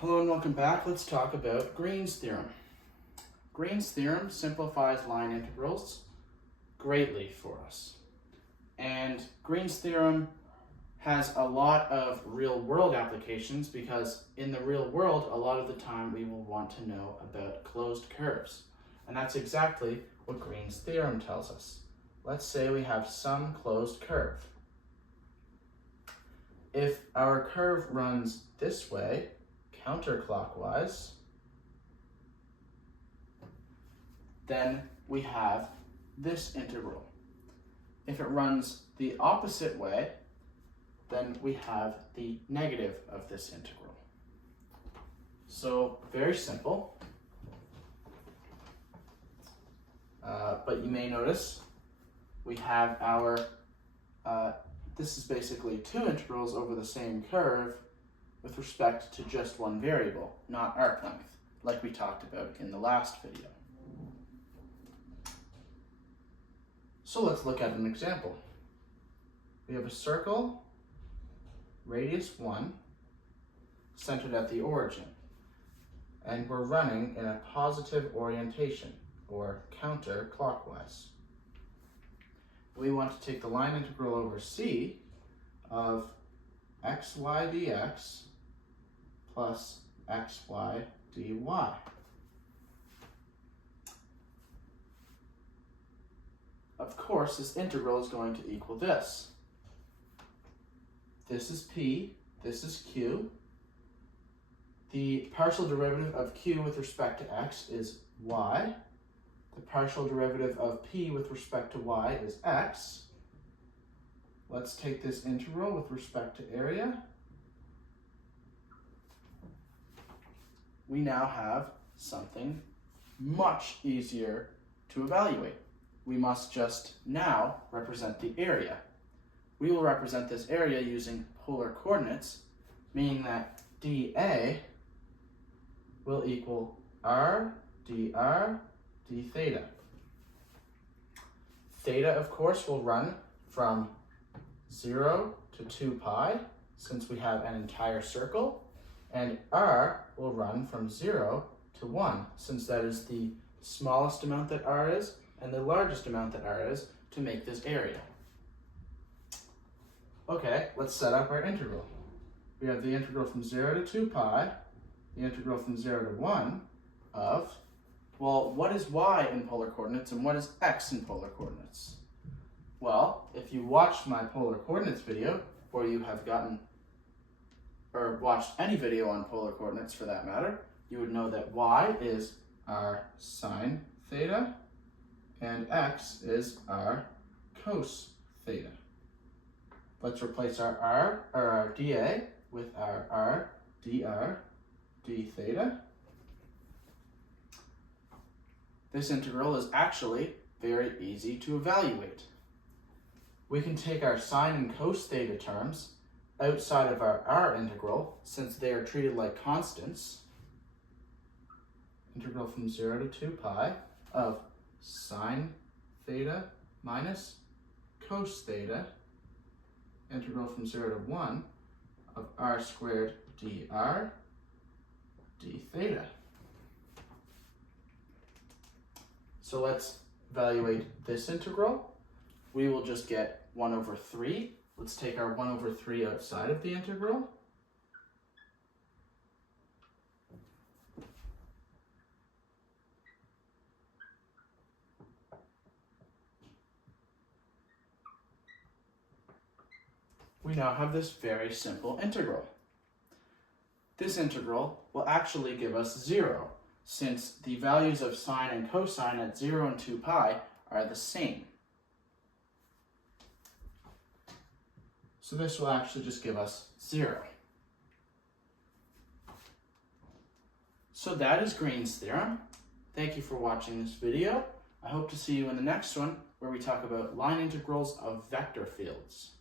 Hello and welcome back. Let's talk about Green's theorem. Green's theorem simplifies line integrals greatly for us. And Green's theorem has a lot of real-world applications because in the real world, a lot of the time we will want to know about closed curves. And that's exactly what Green's theorem tells us. Let's say we have some closed curve. If our curve runs this way, counterclockwise, then we have this integral. If it runs the opposite way, then we have the negative of this integral. So very simple, but you may notice we have our, this is basically two integrals over the same curve with respect to just one variable, not arc length, like we talked about in the last video. So let's look at an example. We have a circle, radius 1, centered at the origin, and we're running in a positive orientation, or counterclockwise. We want to take the line integral over C of xy dx plus xy dy. Of course, this integral is going to equal this. This is p, this is q. The partial derivative of q with respect to x is y. The partial derivative of p with respect to y is x. Let's take this integral with respect to area. We now have something much easier to evaluate. We must just now represent the area. We will represent this area using polar coordinates, meaning that dA will equal r dr d theta. Theta, of course, will run from 0 to 2 pi, since we have an entire circle, and r will run from 0 to 1, since that is the smallest amount that r is and the largest amount that r is to make this area. Okay, let's set up our integral. We have the integral from 0 to 2 pi, the integral from 0 to 1 of, well, what is y in polar coordinates and what is x in polar coordinates? Well, if you watched my polar coordinates video, or you have or watched any video on polar coordinates for that matter, you would know that y is our sine theta and x is our cos theta. Let's replace our dA with our r dr d theta. This integral is actually very easy to evaluate. We can take our sine and cos theta terms outside of our r integral, since they are treated like constants. Integral from 0 to 2 pi of sine theta minus cos theta, integral from 0 to 1 of r squared dr d theta. So let's evaluate this integral. We will just get 1 over 3. Let's take our 1 over 3 outside of the integral. We now have this very simple integral. This integral will actually give us 0, since the values of sine and cosine at 0 and 2 pi are the same. So this will actually just give us 0. So that is Green's theorem. Thank you for watching this video. I hope to see you in the next one, where we talk about line integrals of vector fields.